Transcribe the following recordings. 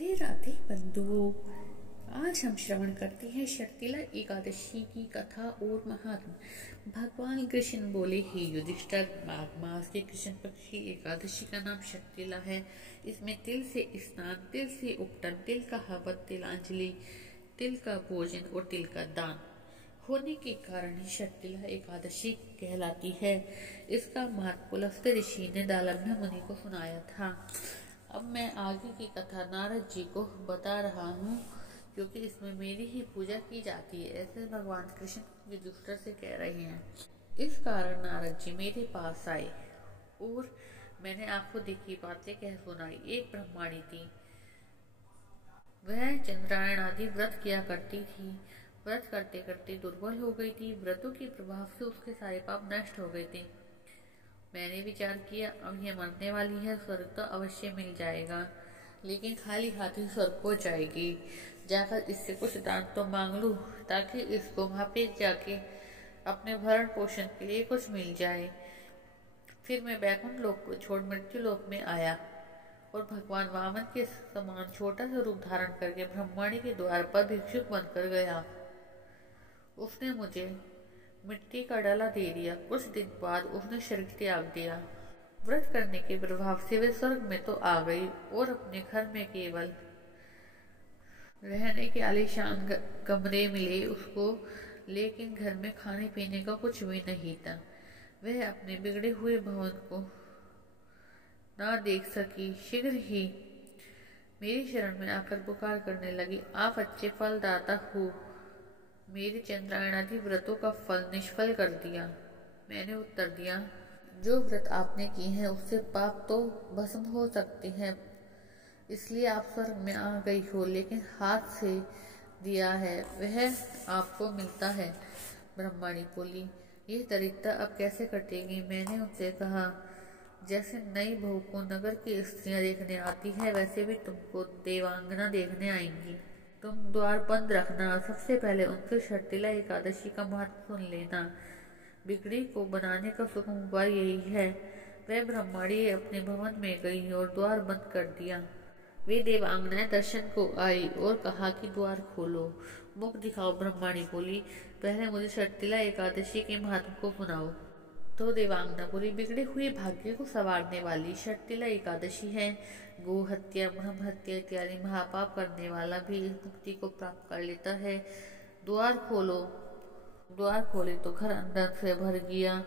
राधे राधे बंधुओं। आज हम श्रवण करते हैं शर्तिला एकादशी की कथा और महात्म। भगवान कृष्ण बोले, हे युधिष्ठिर, माघ मास के कृष्ण पक्ष की एकादशी का नाम शर्तिला है। इसमें तिल से स्नान, तिल से उपटन, तिल का हवन, तिलांजलि, तिल का भोजन और तिल का दान होने के कारण ही शर्तिला एकादशी कहलाती है। इसका महत्व पुलस्त्य ऋषि ने दालम्य मुनि को सुनाया था। अब मैं आगे की कथा नारद जी को बता रहा हूँ, क्योंकि इसमें मेरी ही पूजा की जाती है, ऐसे भगवान कृष्ण युधिष्ठिर से कह रहे हैं। इस कारण नारद जी मेरे पास आए और मैंने आपको देखी बातें कह सुनाई। एक ब्रह्माणी थी, वह चंद्रायण आदि व्रत किया करती थी। व्रत करते करते दुर्बल हो गई थी। व्रतों के प्रभाव से उसके सारे पाप नष्ट हो गए थे। मैंने विचार किया, अब यह मरने वाली है, स्वर्ग तो अवश्य मिल जाएगा, लेकिन खाली हाथ ही स्वर्ग को जाएगी। जाकर इससे कुछ दान तो मांग लूं, ताकि इसको वहां पे जाके अपने भरण पोषण के लिए कुछ मिल जाए। फिर मैं बैकुंठ लोक को छोड़ मृत्यु लोक में आया और भगवान वामन के समान छोटा सा रूप धारण करके ब्रह्माणी के द्वार पर भिक्षुक बनकर गया। उसने मुझे मिट्टी का डाला दे दिया। कुछ दिन बाद उसने शरीर त्याग दिया। व्रत करने के प्रभाव से वे स्वर्ग में तो आ गई और अपने घर में केवल रहने के आलीशान कमरे मिले उसको, लेकिन घर में खाने पीने का कुछ भी नहीं था। वह अपने बिगड़े हुए भवन को ना देख सकी। शीघ्र ही मेरी शरण में आकर पुकार करने लगी, आप अच्छे फलदाता हो, मेरे चंद्रायण आदि व्रतों का फल निष्फल कर दिया। मैंने उत्तर दिया, जो व्रत आपने किए हैं उससे पाप तो भस्म हो सकते हैं, इसलिए आप स्वर्ग में आ गई हो, लेकिन हाथ से दिया है वह आपको मिलता है। ब्रह्माणी बोली, यह दरिद्रता अब कैसे कटेगी? मैंने उनसे कहा, जैसे नई बहू को नगर की स्त्रियां देखने आती है, वैसे भी तुमको देवांगना देखने आएंगी। तुम द्वार बंद रखना, सबसे पहले उनसे शर्तिला एकादशी का महत्व सुन लेना। बिगड़ी को बनाने का सुगम उपाय यही है। वह ब्रह्माणी अपने भवन में गई और द्वार बंद कर दिया। वे देवांगनाएं दर्शन को आई और कहा कि द्वार खोलो, मुख दिखाओ। ब्रह्माणी बोली, पहले मुझे शर्तिला एकादशी के महत्व को सुनाओ। तो देवांगना बोली, बिगड़े हुए भाग्य को संवारने वाली शर्तिला एकादशी है। गो हत्या, ब्रह्म हत्या इत्यादि महापाप करने वाला भी इस मुक्ति को प्राप्त कर लेता है। द्वार खोलो। द्वार खोले तो घर अंदर से भर गया।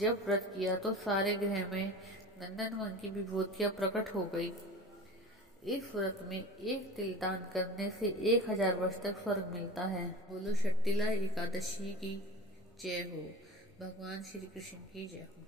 जब व्रत किया तो सारे गृह में नंदनवन की विभूतियां प्रकट हो गई। इस व्रत में एक तिल दान करने से 1000 वर्ष तक स्वर्ग मिलता है। बोलो शर्तिला एकादशी की जय हो। भगवान श्री कृष्ण की जय हो।